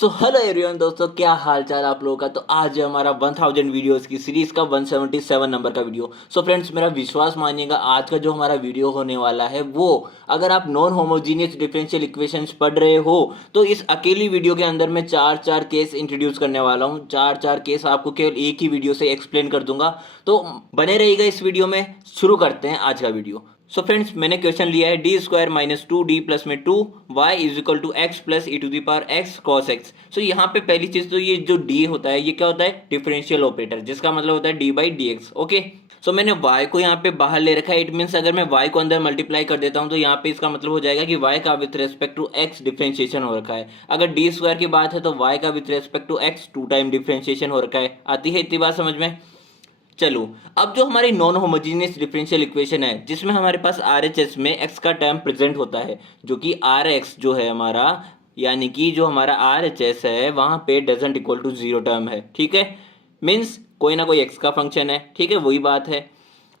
So hello everyone दोस्तों, क्या हाल चाल आप लोगों का। तो आज है हमारा 1000 वीडियोस की सीरीज का 177 नंबर का वीडियो। सो फ्रेंड्स, मेरा विश्वास मानिएगा, आज का जो हमारा वीडियो होने वाला है वो, अगर आप नॉन होमोजीनियस डिफरेंशियल इक्वेशंस पढ़ रहे हो तो इस अकेली वीडियो के अंदर मैं चार चार केस इंट्रोड्यूस करने वाला हूँ। चार चार केस आपको केवल एक ही वीडियो से एक्सप्लेन कर दूंगा, तो बने रहिएगा इस वीडियो में। शुरू करते हैं आज का वीडियो। सो फ्रेंड्स, मैंने क्वेश्चन लिया है D square minus two D plus में two Y is equal to X plus E to the power X cos X. So यहाँ पे पहली चीज तो ये जो डी होता है ये क्या होता है, डिफरेंशियल ऑपरेटर, जिसका मतलब होता है D by D X. Okay, so मैंने y को यहाँ पे बाहर ले रखा है। इट मीन्स अगर मैं y को अंदर मल्टीप्लाई कर देता हूँ तो यहाँ पे इसका मतलब हो जाएगा कि y का with respect to x differentiation हो रखा है। अगर डी स्क्वायर की बात है तो y का with respect to x two time differentiation हो रखा है। आती है इतनी बात समझ में। चलो, अब जो हमारी नॉन होमोजीनियस डिफरेंशियल इक्वेशन है जिसमें हमारे पास RHS में x का टर्म प्रेजेंट होता है, जो कि RX जो है हमारा, यानी कि जो हमारा RHS है वहां पे doesn't equal to zero term है। ठीक है, मीन्स कोई ना कोई x का फंक्शन है। ठीक है, वही बात है।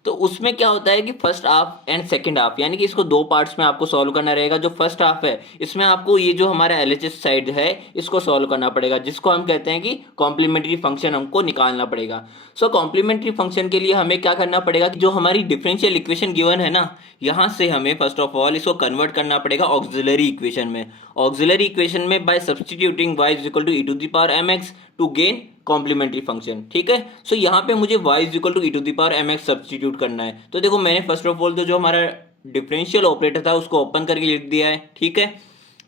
तो उसमें क्या होता है कि first half and second half, यानी कि इसको दो पार्ट्स में आपको सॉल्व करना रहेगा। जो फर्स्ट हाफ है इसमें आपको ये जो हमारा एलएचएस साइड है इसको सॉल्व करना पड़ेगा, जिसको हम कहते हैं कि कॉम्प्लीमेंट्री फंक्शन हमको निकालना पड़ेगा। सो कॉम्प्लीमेंट्री फंक्शन के लिए हमें क्या करना पड़ेगा कि जो हमारी डिफरेंशियल इक्वेशन गिवन है ना, यहाँ से हमें फर्स्ट ऑफ ऑल इसको कन्वर्ट करना पड़ेगा ऑक्सिलरी इक्वेशन में। ऑक्सिलरी इक्वेशन में by substituting y is equal to E to the power M x to gain complementary function. ठीक है, सो यहाँ पे मुझे y is equal to E to the power M x substitute करना है। तो देखो, मैंने फर्स्ट ऑफ ऑल तो जो हमारा डिफरेंशियल ऑपरेटर था उसको ओपन करके लिख दिया है। ठीक है,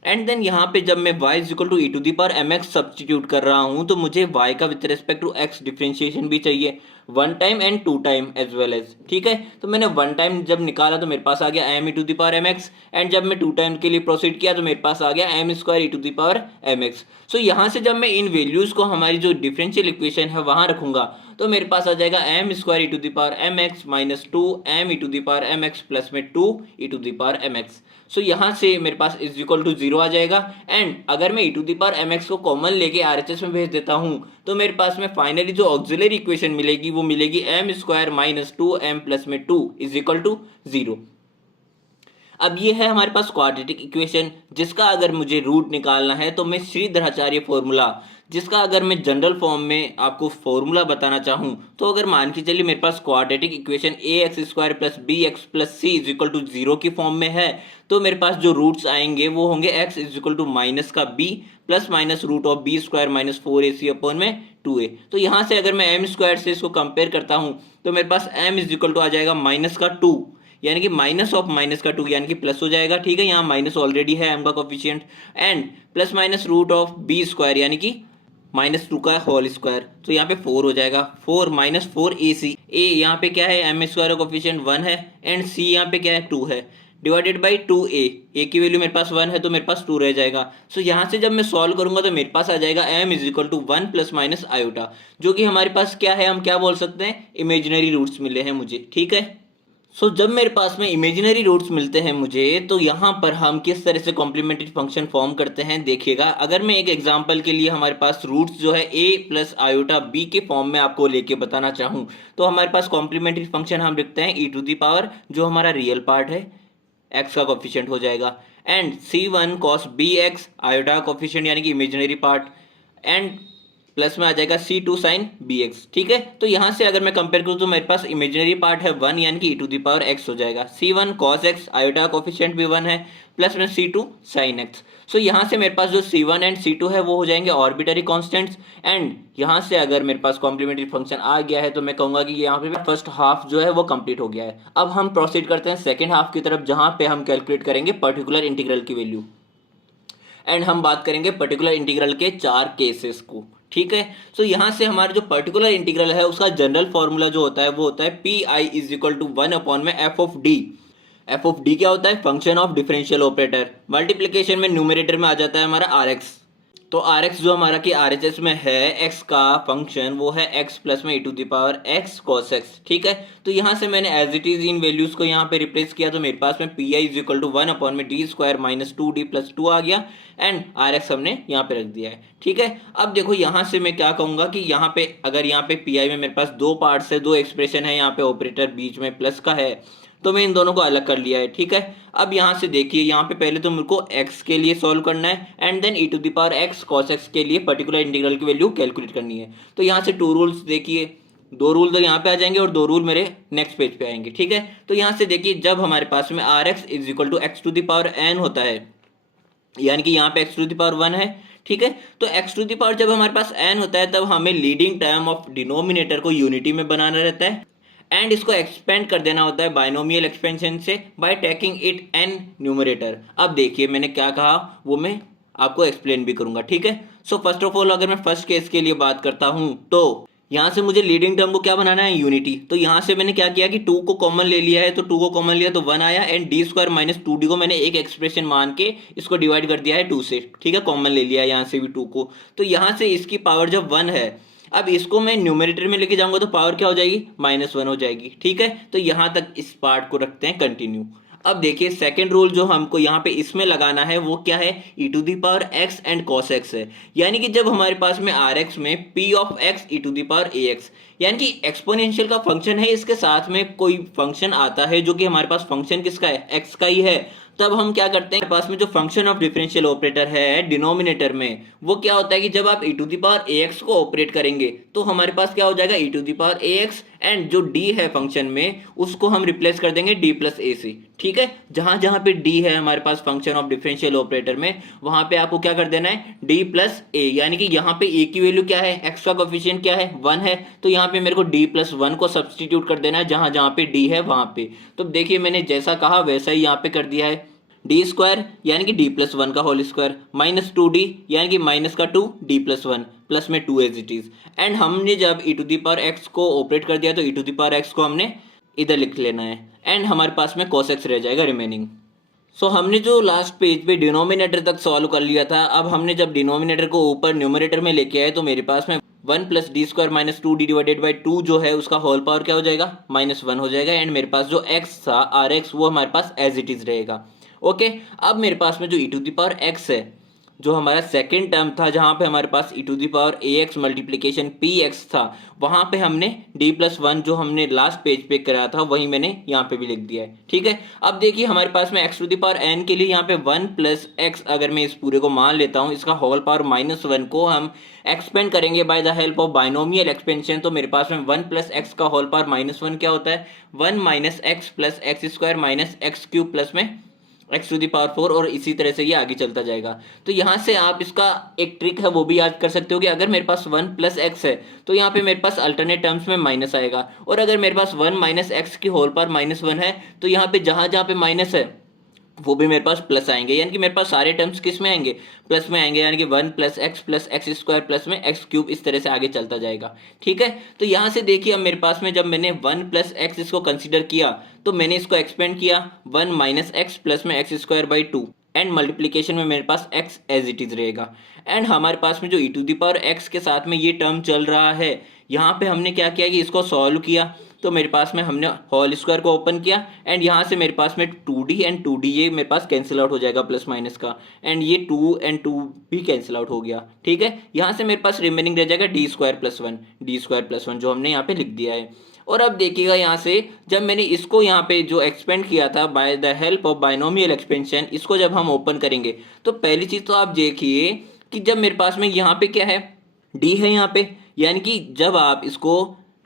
एंड देन यहाँ पे जब मैं y is equal to E to the power M x substitute कर रहा हूँ तो मुझे y का with respect to x differentiation भी चाहिए, one time and two time as well as. ठीक है, तो मैंने वन टाइम जब निकाला तो मेरे पास आ गया m E to the power M x, and जब मैं टू टाइम के लिए प्रोसीड किया तो मेरे पास आ गया M square E to the power M X. So यहाँ से जब मैं इन वैल्यूज को हमारी जो डिफरेंशियल इक्वेशन है वहां रखूंगा तो मेरे पास आ जाएगा M square E to the power M X minus two M E to the power M X plus में two E to the power M X. So यहाँ से मेरे पास इज इक्वल टू जीरो आ जाएगा। एंड अगर मैं E to the power M X को कॉमन लेके आरएचएस में भेज देता हूँ तो मेरे पास में फाइनली जो ऑक्सिलरी इक्वेशन मिलेगी वो मिलेगी M square minus two M plus में two is equal to zero. अब ये है हमारे पास क्वाड्रेटिक इक्वेशन, जिसका अगर मुझे रूट निकालना है तो मैं श्रीधराचार्य फॉर्मूला, जिसका अगर मैं जनरल फॉर्म में आपको फॉर्मूला बताना चाहूँ तो अगर मान के चलिए मेरे पास quadratic equation A X square plus B X plus C is equal to zero की फॉर्म में है, तो मेरे पास जो रूट्स आएंगे वो होंगे X is equal to minus का B plus minus root of B square minus four A C upon में टू ए। तो यहाँ से अगर मैं एम स्क्वायर से इसको कंपेयर करता हूँ तो मेरे पास एम इज इक्वल टू आ जाएगा माइनस का टू, यानी कि माइनस ऑफ माइनस का टू यानी कि प्लस हो जाएगा। ठीक है, यहाँ माइनस ऑलरेडी है एम का coefficient, and plus minus root of B square यानी कि माइनस टू का होल स्क्वायर, तो यहाँ पे फोर हो जाएगा। Four minus four A C, A यहाँ पे क्या है एम स्क्वायर का कोफिशिएंट वन है, एंड सी यहाँ पे क्या है टू है, डिवाइडेड बाई टू ए की वैल्यू मेरे पास वन है तो मेरे पास टू रह जाएगा। सो यहाँ से जब मैं सॉल्व करूंगा तो मेरे पास आ जाएगा M is equal to one plus minus iota, जो कि हमारे पास क्या है, हम क्या बोल सकते हैं, इमेजिनरी रूट्स मिले हैं मुझे। ठीक है, सो जब मेरे पास में इमेजिनरी रूट्स मिलते हैं मुझे तो यहाँ पर हम किस तरह से कॉम्प्लीमेंट्री फंक्शन फॉर्म करते हैं देखिएगा। अगर मैं एक एग्जांपल के लिए हमारे पास रूट्स जो है a प्लस आयोटा b के फॉर्म में आपको लेके बताना चाहूँ तो हमारे पास कॉम्प्लीमेंट्री फंक्शन हम लिखते हैं ई टू दी पावर जो हमारा रियल पार्ट है x का कोफिशिएंट हो जाएगा, and c1 cos bx iota coefficient यानी कि इमेजिनरी पार्ट, एंड प्लस में आ जाएगा C2 साइन bx। ठीक है, तो यहाँ से अगर मैं कंपेयर करूँ तो मेरे पास इमेजिनरी पार्ट है वन यानी कि ई टू दी पावर x हो जाएगा, C1 cos x iota coefficient भी वन है प्लस में C2 साइन x। सो यहाँ से मेरे पास जो C1 एंड C2 है वो हो जाएंगे ऑर्बिटरी कांस्टेंट्स, एंड यहाँ से अगर मेरे पास कॉम्प्लीमेंट्री फंक्शन आ गया है तो मैं कहूँगा कि यहाँ पे फर्स्ट हाफ जो है वो कंप्लीट हो गया है। अब हम प्रोसीड करते हैं सेकेंड हाफ की तरफ, जहाँ पे हम कैलकुलेट करेंगे पर्टिकुलर इंटीग्रल की वैल्यू, एंड हम बात करेंगे पर्टिकुलर इंटीग्रल के चार केसेस को। ठीक है, सो यहाँ से हमारा जो पर्टिकुलर इंटीग्रल है उसका जनरल फॉर्मूला जो होता है वो होता है P I is equal to one upon में F of D. F of D क्या होता है, function of differential operator, multiplication में न्यूमरेटर में आ जाता है हमारा आर एक्स। तो आर एक्स जो हमारा कि आर एच एस में है एक्स का फंक्शन वो है एक्स प्लस में E to the power X cos X. ठीक है, तो यहाँ से मैंने एज इट इज इन वैल्यूज को यहाँ पे रिप्लेस किया तो मेरे पास में P I is equal to one upon में D square minus two D plus two आ गया, एंड आर एक्स हमने यहाँ पे रख दिया है। ठीक है, अब देखो यहाँ से मैं क्या कहूँगा कि यहाँ पे अगर यहाँ पे पी आई में मेरे पास दो पार्ट्स है, दो एक्सप्रेशन है, यहाँ पे ऑपरेटर बीच में प्लस का है, तो मैं इन दोनों को अलग कर लिया है, ठीक है। अब यहाँ से देखिए, यहाँ पे पहले तो मेरे को x के लिए सॉल्व करना है and then e to the power x cos x के लिए पर्टिकुलर इंटीग्रल की वैल्यू कैलकुलेट करनी है। तो यहाँ से 2 रूल्स देखिए, 2 रूल तो यहाँ पे आ जाएंगे और 2 रूल मेरे नेक्स्ट पेज पे आएंगे, ठीक है। तो यहाँ से देखिए, जब हमारे पास में R X is equal to X to the power n होता है, यानी कि यहाँ पे x टू द पावर 1 है, ठीक है। तो x टू द पावर जब हमारे पास n होता है तब हमें लीडिंग टर्म ऑफ डिनोमिनेटर को यूनिटी में बनाना रहता है एंड इसको एक्सपेंड कर देना होता है बाइनोमियल एक्सपेंशन से by taking it in numerator. अब देखिए मैंने क्या कहा वो मैं आपको एक्सप्लेन भी करूंगा, ठीक है। सो फर्स्ट ऑफ ऑल अगर मैं फर्स्ट केस के लिए बात करता हूं तो यहाँ से मुझे लीडिंग टर्म को क्या बनाना है, यूनिटी। तो यहाँ से मैंने क्या किया कि 2 को कॉमन ले लिया है, तो 2 को कॉमन लिया तो 1 आया and D square minus 2d को मैंने एक एक्सप्रेशन मान के इसको डिवाइड कर दिया है 2 से, ठीक है। कॉमन ले लिया है यहाँ से भी 2 को। तो यहाँ से इसकी पावर जब 1 है, अब इसको मैं न्यूमरेटर में लेके जाऊंगा तो पावर क्या हो जाएगी, -1 हो जाएगी, ठीक है। तो यहाँ तक इस पार्ट को रखते हैं कंटिन्यू। अब देखिए सेकंड रूल जो हमको यहाँ पे इसमें लगाना है वो क्या है, e to the power x and cos x है। यानी कि जब हमारे पास में rx में p of x e to the power ax, यानी कि एक्सपोनेंशियल का फंक्शन है, इसके साथ में कोई फंक्शन आता है जो कि हमारे पास फंक्शन किसका है, x का ही है, तब हम क्या करते हैं, पास में जो फंक्शन ऑफ डिफरेंशियल ऑपरेटर है डिनोमिनेटर में, वो क्या होता है कि जब आप e to the power ax को ऑपरेट करेंगे तो हमारे पास क्या हो जाएगा, e to the power ax and जो d है फंक्शन में उसको हम रिप्लेस कर देंगे d प्लस a से, ठीक है। जहां जहां पे d है हमारे पास फंक्शन ऑफ डिफरेंशियल ऑपरेटर में, वहां पे आपको क्या कर देना है, d प्लस a, यानी कि यहाँ पे a की वैल्यू क्या है, x का कोफिशिएंट क्या है, 1 है, तो यहाँ पे मेरे को d प्लस 1 को सब्सटीट्यूट कर देना है जहां जहां पे d है वहां पे। तो देखिए मैंने जैसा कहा वैसा ही यहाँ पे कर दिया है, डी स्क्वायर यानी कि डी प्लस 1 का होल स्क्वायर माइनस 2d यानी कि माइनस का 2 डी प्लस 1 प्लस में 2 एज इट इज। एंड हमने जब e to the power x को ऑपरेट कर दिया तो e to the power x को हमने इधर लिख लेना है एंड हमारे पास में cos x रह जाएगा रिमेनिंग। सो हमने जो लास्ट पेज पे डिनोमिनेटर तक सॉल्व कर लिया था, अब हमने जब डिनोमिनेटर को ऊपर न्यूमरेटर में लेके आए तो मेरे पास में 1 plus D square minus 2d divided by 2 जो है उसका होल पावर क्या हो जाएगा, -1 हो जाएगा एंड मेरे पास जो x था आर एक्स वो हमारे पास एज इट इज रहेगा, ओके। अब मेरे पास में जो e to the power x है, जो हमारा सेकेंड टर्म था जहां पे हमारे पास e to the power ax multiplication px था, वहां पे हमने d प्लस 1 जो हमने लास्ट पेज पे कराया था वही मैंने यहाँ पे भी लिख दिया है, ठीक है। अब देखिए हमारे पास में x to the power n के लिए यहाँ पे 1 प्लस x अगर मैं इस पूरे को मान लेता हूँ, इसका होल पावर -1 को हम एक्सपेंड करेंगे by the help of binomial expansion, तो मेरे पास में 1 प्लस x का होल पावर -1 क्या होता है, 1 minus X plus x square minus x cube plus में x टू दी पावर 4 और इसी तरह से ये आगे चलता जाएगा। तो यहाँ से आप इसका एक ट्रिक है वो भी याद कर सकते हो कि अगर मेरे पास 1 प्लस एक्स है तो यहाँ पे मेरे पास अल्टरनेट टर्म्स में माइनस आएगा, और अगर मेरे पास 1 माइनस एक्स की होल पावर -1 है तो यहाँ पे जहाँ जहाँ पे माइनस है वो भी मेरे पास प्लस आएंगे, यानी कि मेरे पास सारे टर्म्स किस में आएंगे, प्लस में आएंगे, यानी कि 1 प्लस एक्स स्क्वायर प्लस में एक्स क्यूब इस तरह से आगे चलता जाएगा, ठीक है। तो यहाँ से देखिए अब मेरे पास में जब मैंने 1 प्लस एक्स इसको कंसीडर किया तो मैंने इसको एक्सपेंड किया 1 माइनस एक्स प्लस में X square by 2 and multiplication में मेरे पास x एज इट इज रहेगा एंड हमारे पास में जो e to the power x के साथ में ये टर्म चल रहा है, यहाँ पे हमने क्या किया कि इसको सॉल्व किया, तो मेरे पास में हमने होल स्क्वायर को ओपन किया एंड यहाँ से मेरे पास में 2d एंड 2d ये मेरे पास कैंसिल आउट हो जाएगा प्लस माइनस का, एंड ये 2 एंड 2 भी कैंसिल आउट हो गया, ठीक है। यहाँ से मेरे पास रिमेनिंग रह जाएगा डी स्क्वायर प्लस 1 जो हमने यहाँ पे लिख दिया है। और अब देखिएगा यहाँ से जब मैंने इसको यहाँ पे जो एक्सपेंड किया था by the help of binomial expansion, इसको जब हम ओपन करेंगे तो पहली चीज़ तो आप देखिए कि जब मेरे पास में यहाँ पे क्या है, d है यहाँ पे, यानी कि जब आप इसको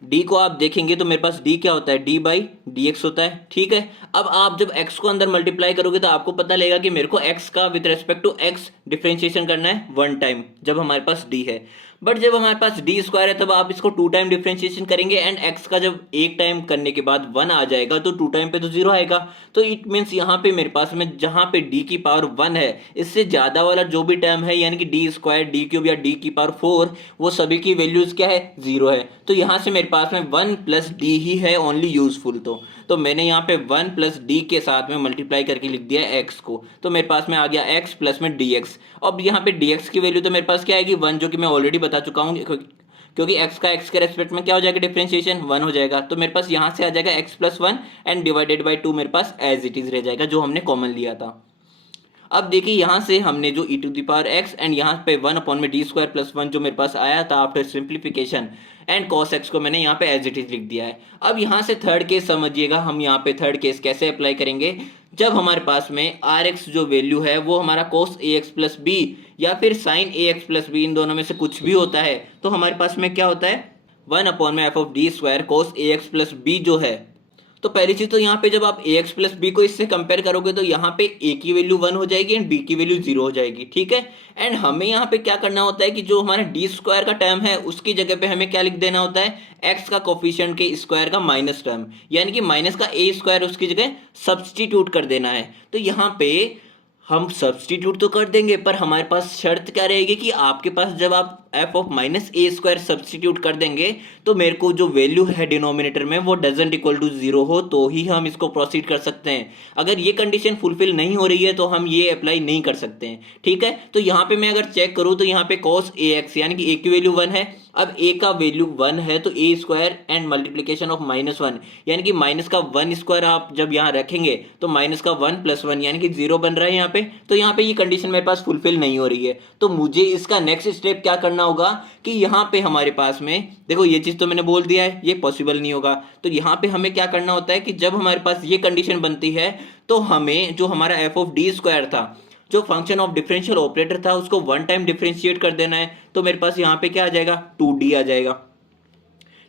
d को आप देखेंगे तो मेरे पास d क्या होता है, d बाई डी एक्स होता है, ठीक है। अब आप जब x को अंदर मल्टीप्लाई करोगे तो आपको पता लगेगा कि मेरे को x का with respect to x differentiation करना है 1 टाइम जब हमारे पास d है, बट जब हमारे पास डी स्क्वायर है तब आप इसको 2 टाइम डिफरेंशिएशन करेंगे एंड x का जब 1 टाइम करने के बाद 1 आ जाएगा तो 2 टाइम पे तो 0 आएगा, तो इट मीन्स यहाँ पे मेरे पास में जहाँ पे d की पावर 1 है इससे ज़्यादा वाला जो भी टर्म है यानी कि डी स्क्वायर डी क्यूब या d की पावर 4 वो सभी की वैल्यूज क्या है, 0 है। तो यहाँ से मेरे पास में 1 प्लस डी ही है ओनली यूजफुल, तो मैंने यहाँ पे 1 प्लस डी के साथ में मल्टीप्लाई करके लिख दिया x को, तो मेरे पास में आ गया x प्लस में dx। अब यहाँ पे dx की वैल्यू तो मेरे पास क्या आएगी 1, जो कि मैं ऑलरेडी बता चुका हूँ क्योंकि x का x के रेस्पेक्ट में क्या हो जाएगा, डिफरेंशिएशन 1 हो जाएगा, तो मेरे पास यहाँ से आ जाएगा x plus 1 and divided by 2 मेरे पास एज इट इज रह जाएगा जो हमने कॉमन लिया था। अब देखिए यहाँ से हमने जो E to the power X and यहाँ पे 1 अपॉन में डी स्क्वायर प्लस 1 जो मेरे पास आया था after simplification and cos x को मैंने यहाँ पे एज इट इज लिख दिया है। अब यहाँ से थर्ड केस समझिएगा, हम यहाँ पे थर्ड केस कैसे अप्लाई करेंगे, जब हमारे पास में आर एक्स जो वैल्यू है वो हमारा कोस ए एक्स प्लस बी या फिर साइन ए एक्स प्लस बी, इन दोनों में से कुछ भी होता है, तो हमारे पास में क्या होता है 1 अपॉन में F of D square cos A X plus B जो है। तो पहली चीज तो यहाँ पे जब आप ए एक्स प्लस बी को इससे कंपेयर करोगे तो यहाँ पे ए की वैल्यू 1 हो जाएगी एंड बी की वैल्यू 0 हो जाएगी, ठीक है। एंड हमें यहाँ पे क्या करना होता है कि जो हमारा डी स्क्वायर का टर्म है उसकी जगह पे हमें क्या लिख देना होता है, एक्स का कोफिशिएंट के स्क्वायर का माइनस टर्म, यानी कि माइनस का ए स्क्वायर उसकी जगह सब्सटीट्यूट कर देना है। तो यहाँ पे हम सब्सटीट्यूट तो कर देंगे पर हमारे पास शर्त क्या रहेगी कि आपके पास जब आप F of minus A square substitute कर देंगे तो मेरे को जो वैल्यू है डिनोमिनेटर में वो डजंट इक्वल टू 0 हो तो ही हम इसको प्रोसीड कर सकते हैं। अगर ये कंडीशन फुलफिल नहीं हो रही है तो हम ये अप्लाई नहीं कर सकते हैं, ठीक है। तो यहाँ पे मैं अगर चेक करूँ तो यहाँ पे कॉस ए एक्स यानी कि ए की वैल्यू 1 है, अब ए का वैल्यू 1 है तो ए स्क्वायर एंड मल्टीप्लीकेशन ऑफ -1 यानी कि माइनस का 1 स्क्वायर आप जब यहाँ रखेंगे तो माइनस का 1 प्लस 1 यानी कि 0 बन रहा है यहाँ पे। तो यहाँ पे ये कंडीशन मेरे पास फुलफिल नहीं हो रही है, तो मुझे इसका नेक्स्ट स्टेप क्या करना होगा कि यहाँ पे हमारे पास में देखो ये चीज़ तो मैंने बोल दिया है ये पॉसिबल नहीं होगा, तो यहाँ पे हमें क्या करना होता है कि जब हमारे पास ये कंडीशन बनती है तो हमें जो हमारा एफ ऑफ डी स्क्वायर था जो फंक्शन ऑफ डिफरेंशियल ऑपरेटर था उसको 1 टाइम डिफरेंशिएट कर देना है। तो मेरे पास यहाँ पे क्या आ जाएगा 2d आ जाएगा,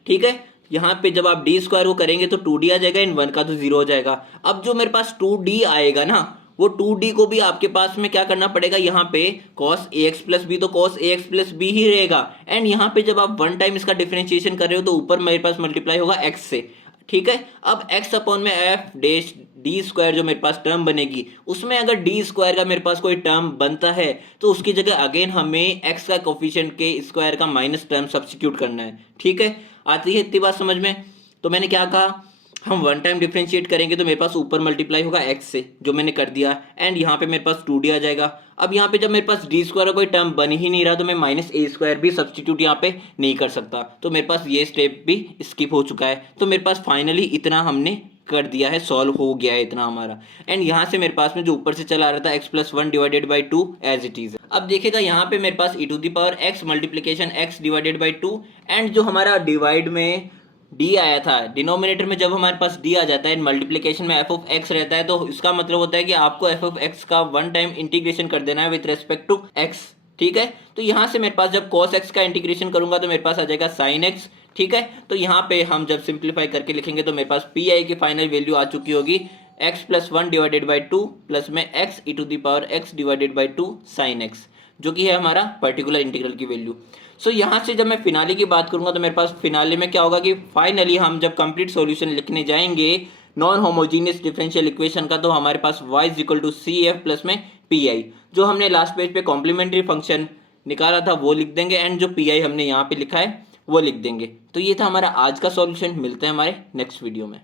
ठीक है। यहाँ पे जब आप डी स्क्वायर को करेंगे तो 2d आ जाएगा, इन 1 का तो 0 हो जाएगा। अब जो मेरे पास 2d आएगा ना वो 2d को भी आपके पास में क्या करना पड़ेगा, यहाँ पे cos ax प्लस बी तो cos ax प्लस बी ही रहेगा। एंड यहाँ पे जब आप 1 टाइम इसका डिफरेंशिएशन कर रहे हो तो ऊपर मेरे पास मल्टीप्लाई होगा x से, ठीक है। अब x अपॉन में एफ डैश डी स्क्वायर जो मेरे पास टर्म बनेगी उसमें अगर डी स्क्वायर का मेरे पास कोई टर्म बनता है तो उसकी जगह अगेन हमें x का कोफिशिएंट के स्क्वायर का माइनस टर्म सब्स्टिट्यूट करना है, ठीक है। आती है इतनी बात समझ में। तो मैंने क्या कहा, हम 1 टाइम डिफरेंशिएट करेंगे तो मेरे पास ऊपर मल्टीप्लाई होगा x से जो मैंने कर दिया एंड यहाँ पे मेरे पास 2d आ जाएगा। अब यहाँ पे जब मेरे पास डी स्क्वायर का कोई टर्म बन ही नहीं रहा तो मैं माइनस ए स्क्वायर भी सब्स्टिट्यूट यहाँ पे नहीं कर सकता, तो मेरे पास ये स्टेप भी स्किप हो चुका है। तो मेरे पास फाइनली इतना हमने कर दिया है, सॉल्व हो गया है इतना हमारा। एंड यहाँ से मेरे पास में जो ऊपर से चला रहा था x plus 1 divided by 2 as it is. अब देखिएगा यहाँ पे मेरे पास E to the power x multiplication x divided by 2 and जो हमारा डिवाइड में d आया था डिनोमिनेटर में जब हमारे पास d आ जाता है मल्टीप्लिकेशन में f ऑफ x रहता है तो इसका मतलब होता है कि आपको f ऑफ x का 1 टाइम इंटीग्रेशन कर देना है विथ रेस्पेक्ट टू x, ठीक है। तो यहाँ से मेरे पास जब cos x का इंटीग्रेशन करूंगा तो मेरे पास आ जाएगा sin x, ठीक है। तो यहाँ पे हम जब सिंप्लीफाई करके लिखेंगे तो मेरे पास pi की फाइनल वैल्यू आ चुकी होगी x plus 1 divided by 2 plus में x E to the power x divided by 2 sin x जो कि है हमारा पर्टिकुलर इंटीग्रल की वैल्यू। सो यहाँ से जब मैं फिनाले की बात करूंगा तो मेरे पास फिनाले में क्या होगा कि फाइनली हम जब कंप्लीट सॉल्यूशन लिखने जाएंगे नॉन होमोजीनियस डिफरेंशियल इक्वेशन का तो हमारे पास y is equal to C F plus में पी आई, जो हमने लास्ट पेज पे कॉम्प्लीमेंट्री फंक्शन निकाला था वो लिख देंगे एंड जो पी आई हमने यहाँ पे लिखा है वो लिख देंगे। तो ये था हमारा आज का सॉल्यूशन, मिलते हैं हमारे नेक्स्ट वीडियो में।